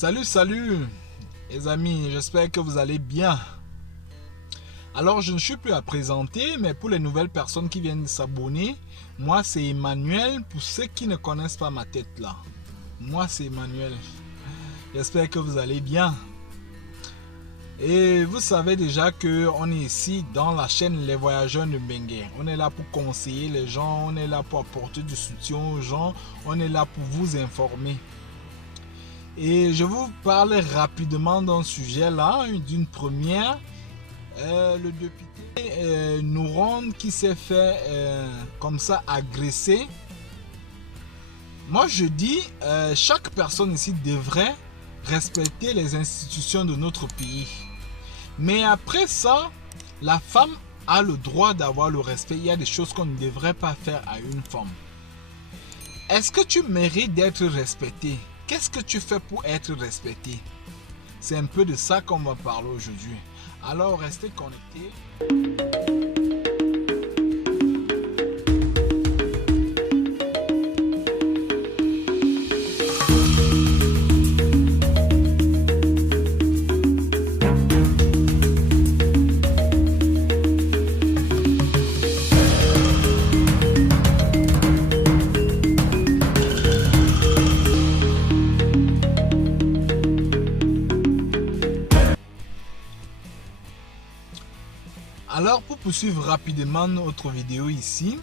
Salut les amis, j'espère que vous allez bien. Alors je ne suis plus à présenter, mais pour les nouvelles personnes qui viennent s'abonner, moi c'est Emmanuel, pour ceux qui ne connaissent pas ma tête là. Moi c'est Emmanuel, j'espère que vous allez bien. Et vous savez déjà qu'on est ici dans la chaîne Les Voyageurs de Bengué. On est là pour conseiller les gens, on est là pour apporter du soutien aux gens, on est là pour vous informer. Et je vous parle rapidement d'un sujet là, d'une première. Le député Nouron qui s'est fait comme ça agresser. Moi je dis, chaque personne ici devrait respecter les institutions de notre pays. Mais après ça, la femme a le droit d'avoir le respect. Il y a des choses qu'on ne devrait pas faire à une femme. Est-ce que tu mérites d'être respecté? Qu'est-ce que tu fais pour être respecté? C'est un peu de ça qu'on va parler aujourd'hui. Alors restez connectés. Alors pour poursuivre rapidement notre vidéo ici,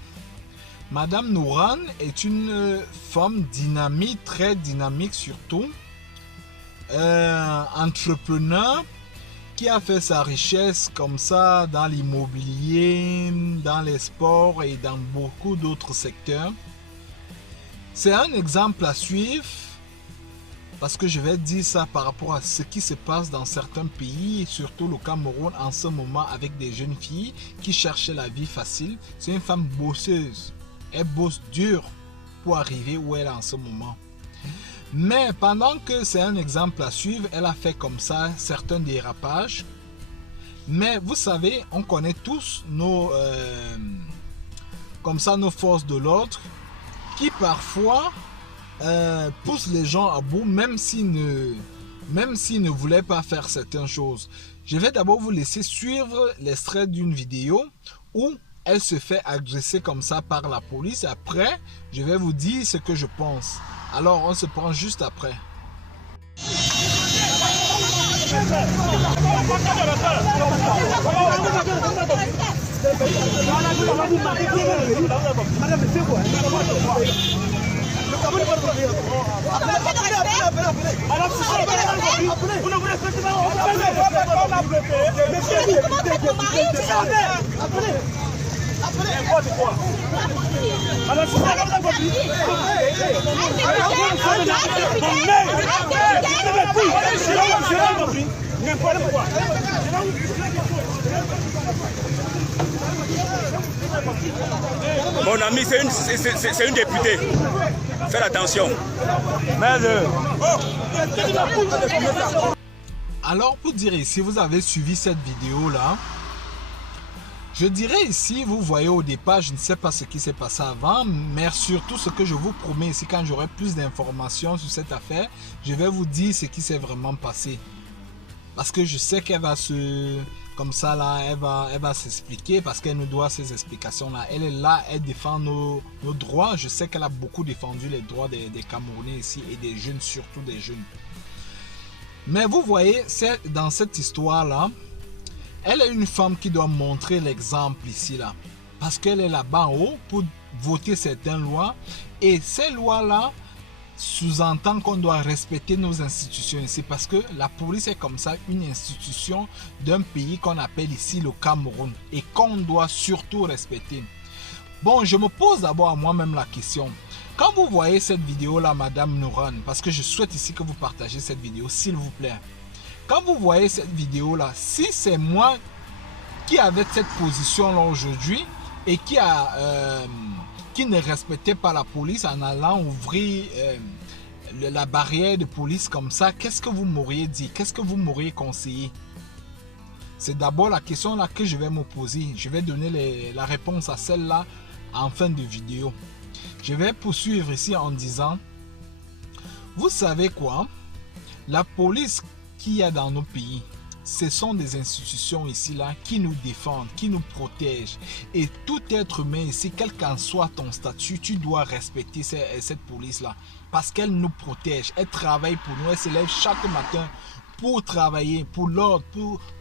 Madame Nouron est une femme dynamique, très dynamique surtout, entrepreneur qui a fait sa richesse comme ça dans l'immobilier, dans les sports et dans beaucoup d'autres secteurs. C'est un exemple à suivre. Parce que je vais dire ça par rapport à ce qui se passe dans certains pays, et surtout le Cameroun en ce moment avec des jeunes filles qui cherchaient la vie facile. C'est une femme bosseuse. Elle bosse dur pour arriver où elle est en ce moment. Mais pendant que c'est un exemple à suivre, elle a fait comme ça certains dérapages. Mais vous savez, on connaît tous nos forces de l'ordre qui parfois pousse les gens à bout même s'ils ne voulaient pas faire certaines choses. Je vais d'abord vous laisser suivre l'extrait d'une vidéo où elle se fait agresser comme ça par la police. Après, je vais vous dire ce que je pense. Alors, on se prend juste après. Mon ami, c'est une députée. Faites attention. Alors pour dire ici, vous avez suivi cette vidéo là. Je dirais ici, vous voyez au départ, je ne sais pas ce qui s'est passé avant, mais surtout ce que je vous promets ici, quand j'aurai plus d'informations sur cette affaire, je vais vous dire ce qui s'est vraiment passé. Parce que je sais qu'elle va comme ça là, elle va s'expliquer parce qu'elle nous doit ces explications là. Elle est là, elle défend nos droits. Je sais qu'elle a beaucoup défendu les droits des Camerounais ici et des jeunes, surtout des jeunes. Mais vous voyez, c'est dans cette histoire là, elle est une femme qui doit montrer l'exemple ici là. Parce qu'elle est là-bas en haut pour voter certaines lois. Et ces lois là sous-entend qu'on doit respecter nos institutions ici parce que la police est comme ça une institution d'un pays qu'on appelle ici le Cameroun et qu'on doit surtout respecter. Bon, je me pose d'abord à moi-même la question. Quand vous voyez cette vidéo là, Madame Nouron, parce que je souhaite ici que vous partagez cette vidéo, s'il vous plaît. Quand vous voyez cette vidéo là, si c'est moi qui avais cette position là aujourd'hui et qui ne respectait pas la police en allant ouvrir la barrière de police comme ça, qu'est-ce que vous m'auriez dit? Qu'est-ce que vous m'auriez conseillé? C'est d'abord la question là que je vais me poser. Je vais donner la réponse à celle-là en fin de vidéo. Je vais poursuivre ici en disant, vous savez quoi? La police qu'il y a dans nos pays, ce sont des institutions ici-là qui nous défendent, qui nous protègent. Et tout être humain ici, quel qu'en soit ton statut, tu dois respecter cette police-là. Parce qu'elle nous protège, elle travaille pour nous, elle se lève chaque matin pour travailler, pour l'ordre,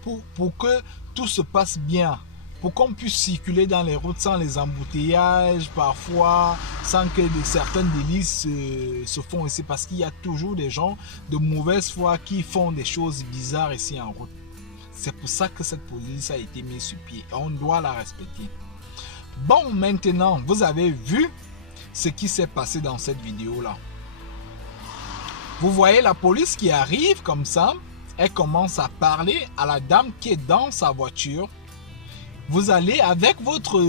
pour que tout se passe bien. Pour qu'on puisse circuler dans les routes sans les embouteillages, parfois, sans que certaines délices se font ici. Parce qu'il y a toujours des gens de mauvaise foi qui font des choses bizarres ici en route. C'est pour ça que cette police a été mise sur pied. Et on doit la respecter. Bon, maintenant, vous avez vu ce qui s'est passé dans cette vidéo-là. Vous voyez la police qui arrive comme ça. Elle commence à parler à la dame qui est dans sa voiture. Vous allez avec votre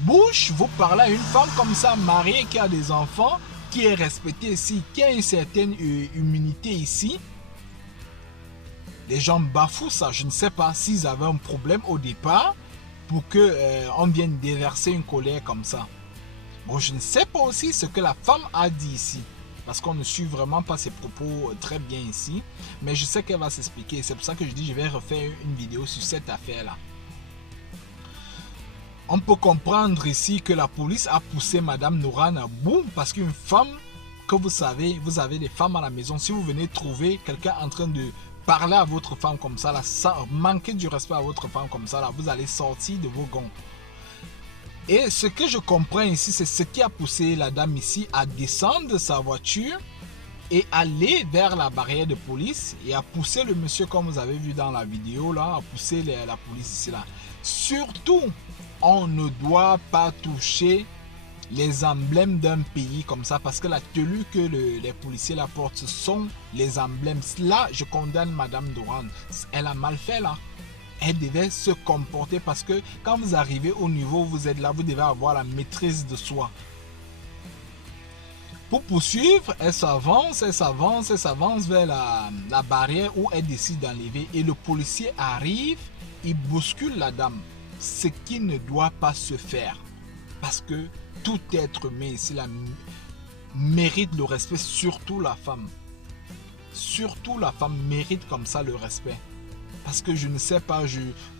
bouche, vous parlez à une femme comme ça, mariée, qui a des enfants, qui est respectée ici, qui a une certaine immunité ici. Les gens bafouent ça. Je ne sais pas s'ils avaient un problème au départ pour qu'on vienne déverser une colère comme ça. Bon, je ne sais pas aussi ce que la femme a dit ici. Parce qu'on ne suit vraiment pas ses propos très bien ici. Mais je sais qu'elle va s'expliquer. C'est pour ça que je dis que je vais refaire une vidéo sur cette affaire-là. On peut comprendre ici que la police a poussé Madame Noran à bout parce qu'une femme, que vous savez, vous avez des femmes à la maison. Si vous venez trouver quelqu'un en train de parler à votre femme comme ça, là, manquer du respect à votre femme comme ça, là, vous allez sortir de vos gonds. Et ce que je comprends ici, c'est ce qui a poussé la dame ici à descendre de sa voiture et aller vers la barrière de police et à pousser le monsieur, comme vous avez vu dans la vidéo, là, à pousser la police ici, là. Surtout, on ne doit pas toucher les emblèmes d'un pays comme ça parce que la tenue que les policiers la portent, ce sont les emblèmes. Là, je condamne Madame Noran. Elle a mal fait là. Elle devait se comporter parce que quand vous arrivez au niveau où vous êtes là, vous devez avoir la maîtrise de soi. Pour poursuivre, elle s'avance vers la barrière où elle décide d'enlever et le policier arrive, il bouscule la dame. Ce qui ne doit pas se faire. Parce que tout être humain ici là, mérite le respect, surtout la femme. Surtout la femme mérite comme ça le respect. Parce que je ne sais pas,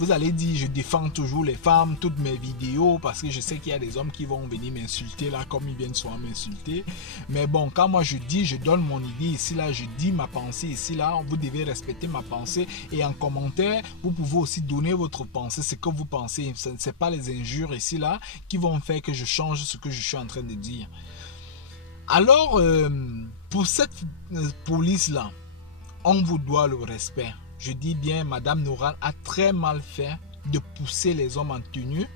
vous allez dire, je défends toujours les femmes, toutes mes vidéos, parce que je sais qu'il y a des hommes qui vont venir m'insulter là, comme ils viennent souvent m'insulter. Mais bon, quand moi je dis, je donne mon idée ici là, je dis ma pensée ici là, vous devez respecter ma pensée. Et en commentaire, vous pouvez aussi donner votre pensée, ce que vous pensez. Ce n'est pas les injures ici là qui vont faire que je change ce que je suis en train de dire. Alors, pour cette police là, on vous doit le respect. Je dis bien, Madame Noran a très mal fait de pousser les hommes en tenue.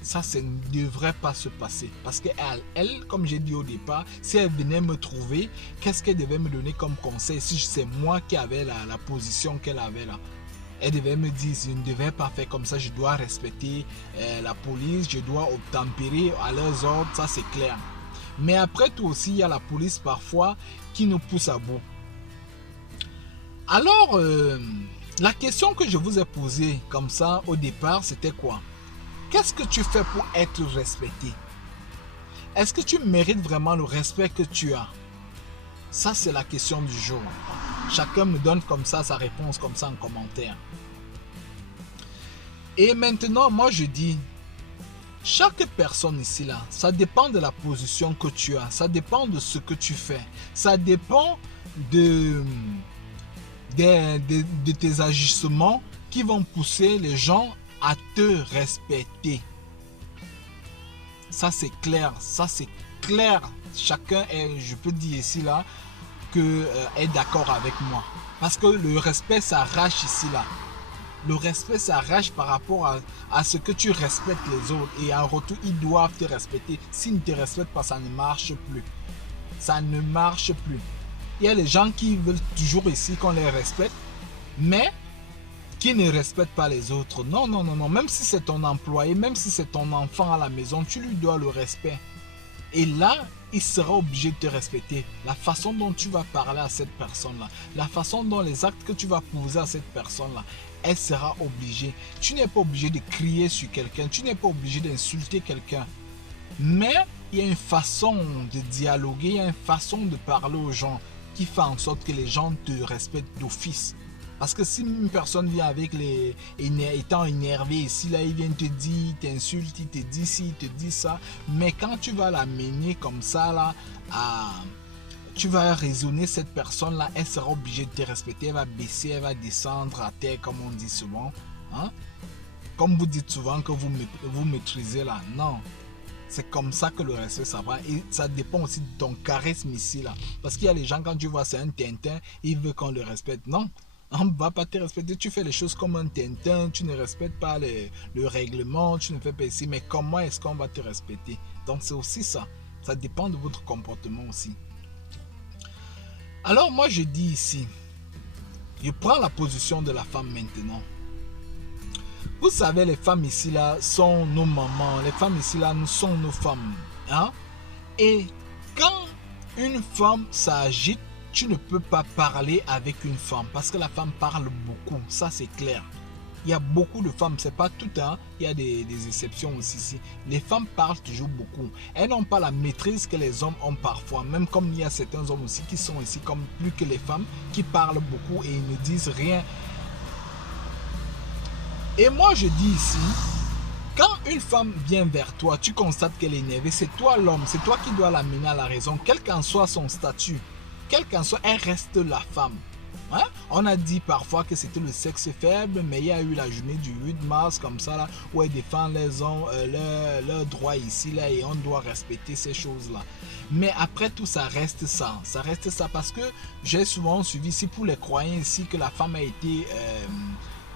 Ça ne devrait pas se passer. Parce qu'elle, comme j'ai dit au départ, si elle venait me trouver, qu'est-ce qu'elle devait me donner comme conseil si c'est moi qui avais la position qu'elle avait là? Elle devait me dire, je ne devais pas faire comme ça, je dois respecter la police, je dois obtempérer à leurs ordres, ça c'est clair. Mais après tout aussi, il y a la police parfois qui nous pousse à bout. Alors, la question que je vous ai posée comme ça au départ, c'était quoi? Qu'est-ce que tu fais pour être respecté? Est-ce que tu mérites vraiment le respect que tu as? Ça, c'est la question du jour. Chacun me donne comme ça sa réponse comme ça en commentaire. Et maintenant, moi je dis, chaque personne ici là, ça dépend de la position que tu as, ça dépend de ce que tu fais, ça dépend de tes agissements qui vont pousser les gens à te respecter. Ça c'est clair, ça c'est clair. Chacun est, je peux dire ici là, est d'accord avec moi. Parce que le respect s'arrache ici là. Le respect s'arrache par rapport à ce que tu respectes les autres. Et en retour, ils doivent te respecter. S'ils ne te respectent pas, ça ne marche plus. Ça ne marche plus. Il y a les gens qui veulent toujours ici qu'on les respecte, mais qui ne respectent pas les autres. Non, non, non, non. Même si c'est ton employé, même si c'est ton enfant à la maison, tu lui dois le respect. Et là, il sera obligé de te respecter. La façon dont tu vas parler à cette personne-là, la façon dont les actes que tu vas poser à cette personne-là, elle sera obligée. Tu n'es pas obligé de crier sur quelqu'un, tu n'es pas obligé d'insulter quelqu'un. Mais il y a une façon de dialoguer, il y a une façon de parler aux gens qui fait en sorte que les gens te respectent d'office. Parce que si une personne vient avec étant énervé ici, là, il vient te dire, il t'insulte, il te dit ci, il te dit ça. Mais quand tu vas l'amener comme ça, là, tu vas raisonner cette personne-là, elle sera obligée de te respecter, elle va baisser, elle va descendre à terre, comme on dit souvent. Hein? Comme vous dites souvent que vous maîtrisez là. Non. C'est comme ça que le respect, ça va. Et ça dépend aussi de ton charisme ici, là. Parce qu'il y a les gens, quand tu vois c'est un Tintin, ils veulent qu'on le respecte. Non. On ne va pas te respecter. Tu fais les choses comme un Tintin, tu ne respectes pas le règlement, tu ne fais pas ici. Mais comment est-ce qu'on va te respecter? Donc c'est aussi ça. Ça dépend de votre comportement aussi. Alors moi je dis ici, je prends la position de la femme maintenant. Vous savez, les femmes ici là sont nos mamans. Les femmes ici là, nous sommes nos femmes. Hein? Et quand une femme s'agite, tu ne peux pas parler avec une femme parce que la femme parle beaucoup, ça c'est clair. Il y a beaucoup de femmes, c'est pas tout, hein? Il y a des exceptions aussi ici. Les femmes parlent toujours beaucoup. Elles n'ont pas la maîtrise que les hommes ont parfois, même comme il y a certains hommes aussi qui sont ici comme plus que les femmes, qui parlent beaucoup et ils ne disent rien. Et moi je dis ici, quand une femme vient vers toi, tu constates qu'elle est énervée, c'est toi l'homme, c'est toi qui dois l'amener à la raison, quel qu'en soit son statut. Quelle qu'en soit, elle reste la femme. Hein? On a dit parfois que c'était le sexe faible, mais il y a eu la journée du 8 mars comme ça, là, où elle défend leurs droits ici, là, et on doit respecter ces choses-là. Mais après tout, ça reste ça. Ça reste ça parce que j'ai souvent suivi ici pour les croyants ici que la femme a été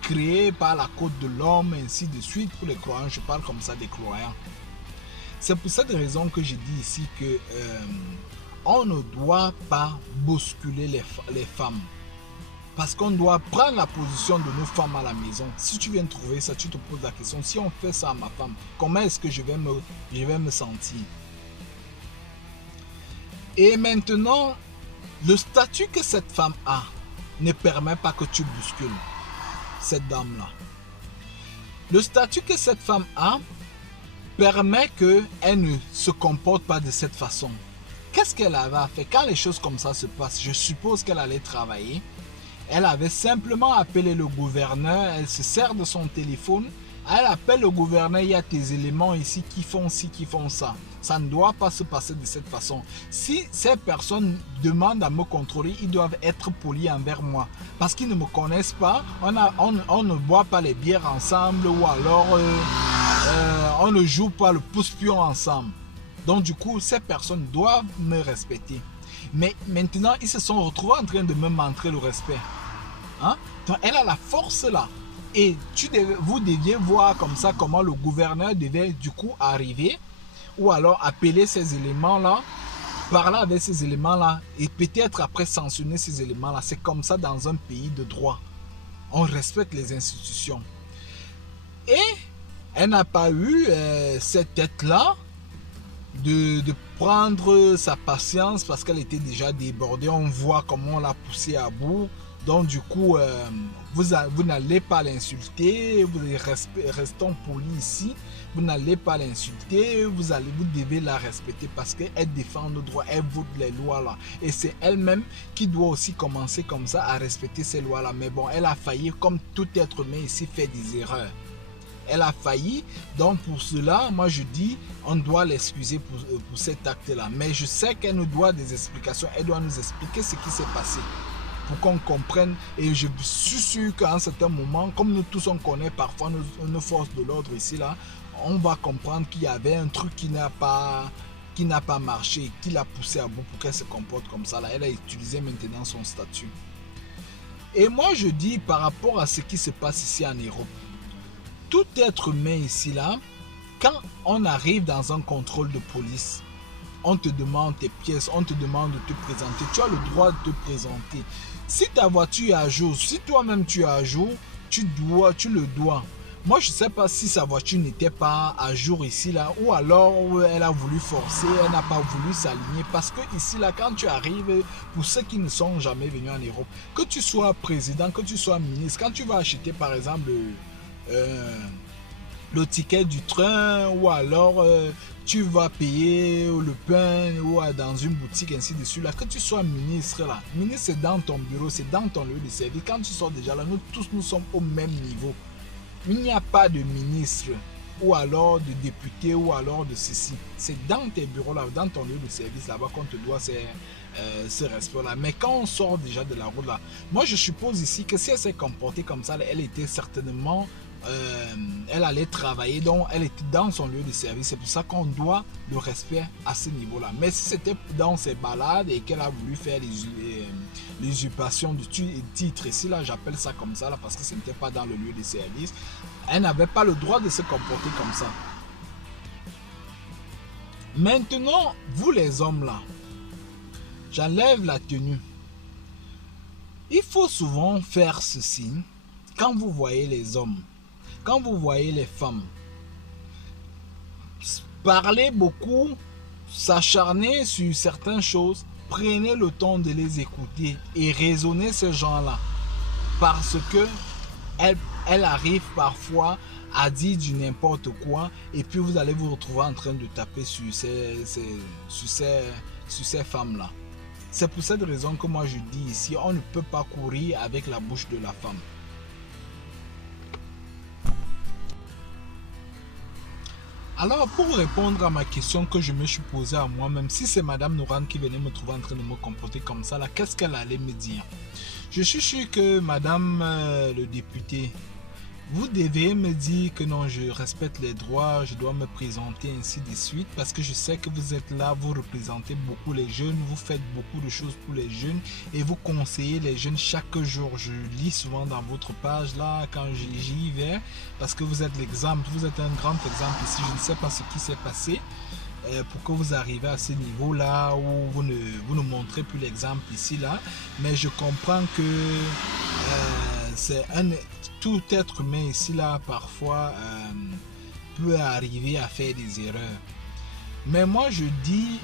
créée par la côte de l'homme, ainsi de suite. Pour les croyants, je parle comme ça des croyants. C'est pour cette raison que je dis ici que on ne doit pas bousculer les femmes. Parce qu'on doit prendre la position de nos femmes à la maison. Si tu viens trouver ça, tu te poses la question, si on fait ça à ma femme, comment est-ce que je vais me sentir? Et maintenant, le statut que cette femme a ne permet pas que tu bouscules cette dame-là. Le statut que cette femme a permet qu'elle ne se comporte pas de cette façon. Qu'est-ce qu'elle avait fait quand les choses comme ça se passent? Je suppose qu'elle allait travailler. Elle avait simplement appelé le gouverneur. Elle se sert de son téléphone. Elle appelle le gouverneur. Il y a tes éléments ici qui font ci, qui font ça. Ça ne doit pas se passer de cette façon. Si ces personnes demandent à me contrôler, ils doivent être polis envers moi. Parce qu'ils ne me connaissent pas. On ne boit pas les bières ensemble. Ou alors on ne joue pas le pouce-pion ensemble. Donc du coup, ces personnes doivent me respecter. Mais maintenant, ils se sont retrouvés en train de me montrer le respect. Hein? Donc elle a la force là. Et vous deviez voir comme ça comment le gouverneur devait du coup arriver. Ou alors appeler ces éléments-là. Parler avec ces éléments-là. Et peut-être après sanctionner ces éléments-là. C'est comme ça dans un pays de droit. On respecte les institutions. Et elle n'a pas eu cette tête-là. De prendre sa patience parce qu'elle était déjà débordée. On voit comment on l'a poussée à bout. Donc du coup, vous n'allez pas l'insulter. Restons polis ici. Vous n'allez pas l'insulter. Vous devez la respecter parce qu'elle défend nos droits. Elle vote les lois là. Et c'est elle-même qui doit aussi commencer comme ça à respecter ces lois là. Mais bon, elle a failli, comme tout être humain ici, fait des erreurs. Elle a failli, donc pour cela, moi je dis, on doit l'excuser pour cet acte-là. Mais je sais qu'elle nous doit des explications, elle doit nous expliquer ce qui s'est passé. Pour qu'on comprenne, et je suis sûr qu'à un certain moment, comme nous tous on connaît parfois nos forces de l'ordre ici, là, on va comprendre qu'il y avait un truc qui n'a pas marché, qui l'a poussé à bout pour qu'elle se comporte comme ça. Là. Elle a utilisé maintenant son statut. Et moi je dis par rapport à ce qui se passe ici en Europe, tout être humain ici là, quand on arrive dans un contrôle de police, on te demande tes pièces, on te demande de te présenter. Tu as le droit de te présenter. Si ta voiture est à jour, si toi-même tu es à jour, tu le dois. Moi, je ne sais pas si sa voiture n'était pas à jour ici là, ou alors elle a voulu forcer, elle n'a pas voulu s'aligner. Parce que ici là, quand tu arrives, pour ceux qui ne sont jamais venus en Europe, que tu sois président, que tu sois ministre, quand tu vas acheter par exemple le ticket du train, ou alors tu vas payer le pain ou dans une boutique, ainsi de suite. Là, que tu sois ministre, là, ministre c'est dans ton bureau, c'est dans ton lieu de service. Quand tu sors déjà là, nous tous nous sommes au même niveau. Il n'y a pas de ministre ou alors de député ou alors de ceci. C'est dans tes bureaux là, dans ton lieu de service là-bas qu'on te doit ce respect là. Mais quand on sort déjà de la route là, moi je suppose ici que si elle s'est comportée comme ça, elle était certainement elle allait travailler, donc elle était dans son lieu de service. C'est pour ça qu'on doit le respect à ce niveau là. Mais si c'était dans ses balades et qu'elle a voulu faire l'usurpation du titre ici là, j'appelle ça comme ça là, parce que ce n'était pas dans le lieu de service, elle n'avait pas le droit de se comporter comme ça. Maintenant, vous les hommes là, j'enlève la tenue. Il faut souvent faire ceci quand vous voyez les hommes, quand vous voyez les femmes. Parler beaucoup, s'acharner sur certaines choses, prenez le temps de les écouter et raisonnez ces gens-là. Parce que elle arrive parfois à dire du n'importe quoi et puis vous allez vous retrouver en train de taper sur ces femmes-là. C'est pour cette raison que moi je dis ici, on ne peut pas courir avec la bouche de la femme. Alors pour répondre à ma question que je me suis posée à moi-même, si c'est Madame Nourane qui venait me trouver en train de me comporter comme ça, là, qu'est-ce qu'elle allait me dire? Je suis sûr que Madame le député, vous devez me dire que non, je respecte les droits, je dois me présenter ainsi de suite, parce que je sais que vous êtes là, vous représentez beaucoup les jeunes, vous faites beaucoup de choses pour les jeunes et vous conseillez les jeunes chaque jour. Je lis souvent dans votre page là, quand j'y vais, parce que vous êtes l'exemple, vous êtes un grand exemple ici. Je ne sais pas ce qui s'est passé pour que vous arrivez à ce niveau là où vous ne montrez plus l'exemple ici là, mais je comprends que c'est tout être humain ici là parfois peut arriver à faire des erreurs. Mais moi je dis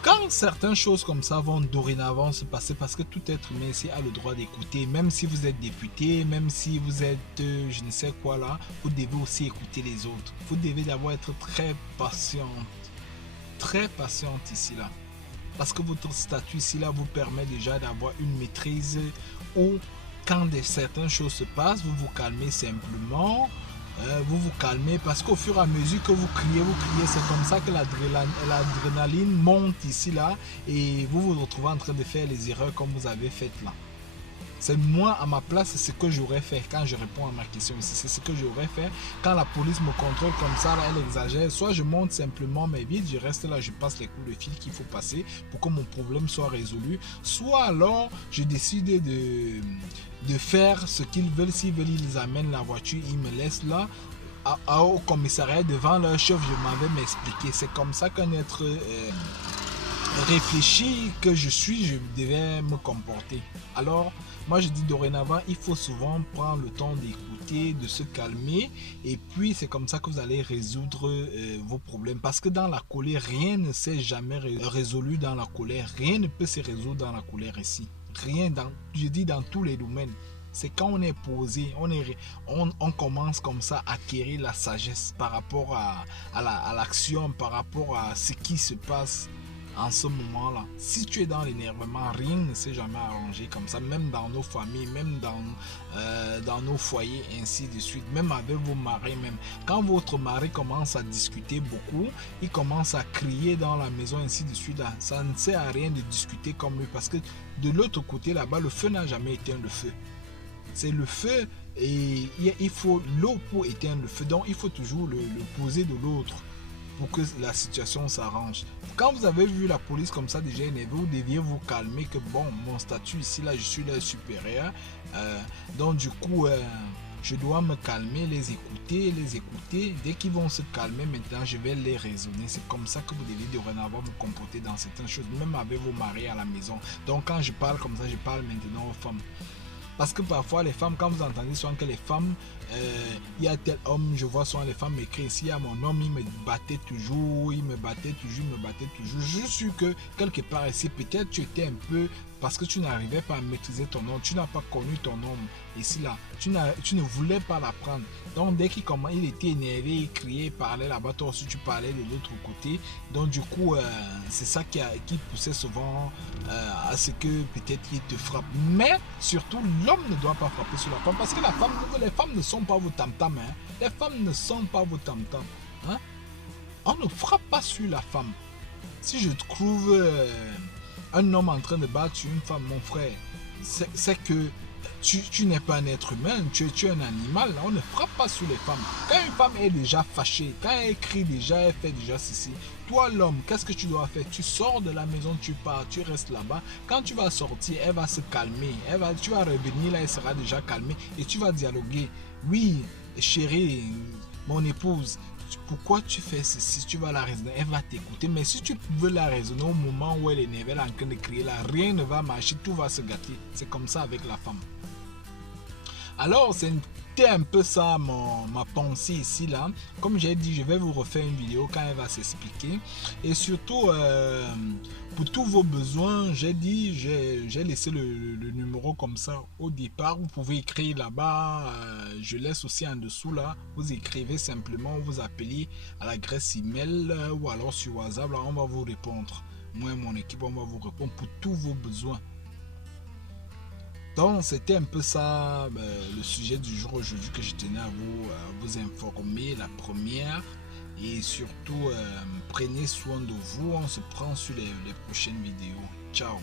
quand certaines choses comme ça vont dorénavant se passer, parce que tout être humain ici a le droit d'écouter, même si vous êtes député, même si vous êtes je ne sais quoi là, vous devez aussi écouter les autres. Vous devez d'abord être très patiente ici là, parce que votre statut ici là vous permet déjà d'avoir une maîtrise où quand certaines choses se passent, vous vous calmez simplement, vous vous calmez, parce qu'au fur et à mesure que vous criez, c'est comme ça que l'adrénaline monte ici là et vous vous retrouvez en train de faire les erreurs comme vous avez faites là. C'est moi à ma place, c'est ce que j'aurais fait quand je réponds à ma question ici. C'est ce que j'aurais fait quand la police me contrôle comme ça, là, elle exagère. Soit je monte simplement mais vite, je reste là, je passe les coups de fil qu'il faut passer pour que mon problème soit résolu. Soit alors je décide de faire ce qu'ils veulent. S'ils veulent, ils amènent la voiture, ils me laissent là au commissariat devant leur chef. Je m'avais m'expliquer. C'est comme ça qu'un être réfléchi que je suis, je devais me comporter. Alors moi je dis dorénavant, il faut souvent prendre le temps d'écouter, de se calmer, et puis c'est comme ça que vous allez résoudre vos problèmes, parce que dans la colère, rien ne s'est jamais résolu. Dans la colère, rien ne peut se résoudre dans la colère ici. Rien, je dis dans tous les domaines. C'est quand on est posé, on commence comme ça à acquérir la sagesse par rapport à l'action, par rapport à ce qui se passe en ce moment-là. Si tu es dans l'énervement, rien ne s'est jamais arrangé comme ça, même dans nos familles, même dans nos foyers, ainsi de suite, même avec vos maris même. Quand votre mari commence à discuter beaucoup, il commence à crier dans la maison, ainsi de suite, là, ça ne sert à rien de discuter comme lui, parce que de l'autre côté là-bas, le feu n'a jamais éteint le feu. C'est le feu et il faut l'eau pour éteindre le feu, donc il faut toujours le poser de l'autre pour que la situation s'arrange. Quand vous avez vu la police comme ça déjà énervée, vous deviez vous calmer que bon, mon statut ici là, je suis le supérieur, donc du coup je dois me calmer, les écouter. Dès qu'ils vont se calmer, maintenant je vais les raisonner. C'est comme ça que vous devez dorénavant vous comporter dans certaines choses, même avec vos maris à la maison. Donc quand je parle comme ça, je parle maintenant aux femmes. Parce que parfois les femmes, quand vous entendez souvent que les femmes, il y a tel homme, je vois souvent les femmes m'écrire ici, il y a mon homme, il me battait toujours. Je suis que quelque part ici, peut-être tu étais un peu parce que tu n'arrivais pas à maîtriser ton homme, tu n'as pas connu ton homme. Ici là, tu ne voulais pas l'apprendre. Donc dès il était énervé, il criait, il parlait là-bas, toi aussi tu parlais de l'autre côté. Donc du coup, c'est ça qui poussait souvent à ce que peut-être il te frappe. Mais surtout, l'homme ne doit pas frapper sur la femme, parce que les femmes ne sont pas vos tam-tam. Hein. Les femmes ne sont pas vos tam-tam. Hein? On ne frappe pas sur la femme. Si je trouve un homme en train de battre une femme, mon frère, c'est que tu n'es pas un être humain, tu es un animal. On ne frappe pas sur les femmes. Quand une femme est déjà fâchée, quand elle crie déjà, elle fait déjà ceci. Toi l'homme, qu'est-ce que tu dois faire? Tu sors de la maison, tu pars, tu restes là-bas. Quand tu vas sortir, elle va se calmer. Tu vas revenir là, elle sera déjà calmée et tu vas dialoguer. Oui, chérie, mon épouse, pourquoi tu fais ceci? Tu vas la raisonner, elle va t'écouter. Mais si tu veux la raisonner au moment où elle est énervée, elle est en train de crier là, rien ne va marcher, tout va se gâter. C'est comme ça avec la femme. Alors c'était un peu ça ma pensée ici là. Comme j'ai dit, je vais vous refaire une vidéo quand elle va s'expliquer. Et surtout pour tous vos besoins, j'ai laissé le numéro comme ça au départ. Vous pouvez écrire là-bas, je laisse aussi en dessous là. Vous écrivez simplement, vous appelez à l'adresse email ou alors sur WhatsApp, là, on va vous répondre. Moi et mon équipe, on va vous répondre pour tous vos besoins. Donc c'était un peu ça le sujet du jour aujourd'hui que je tenais à vous informer, la première. Et surtout prenez soin de vous, on se prend sur les prochaines vidéos. Ciao.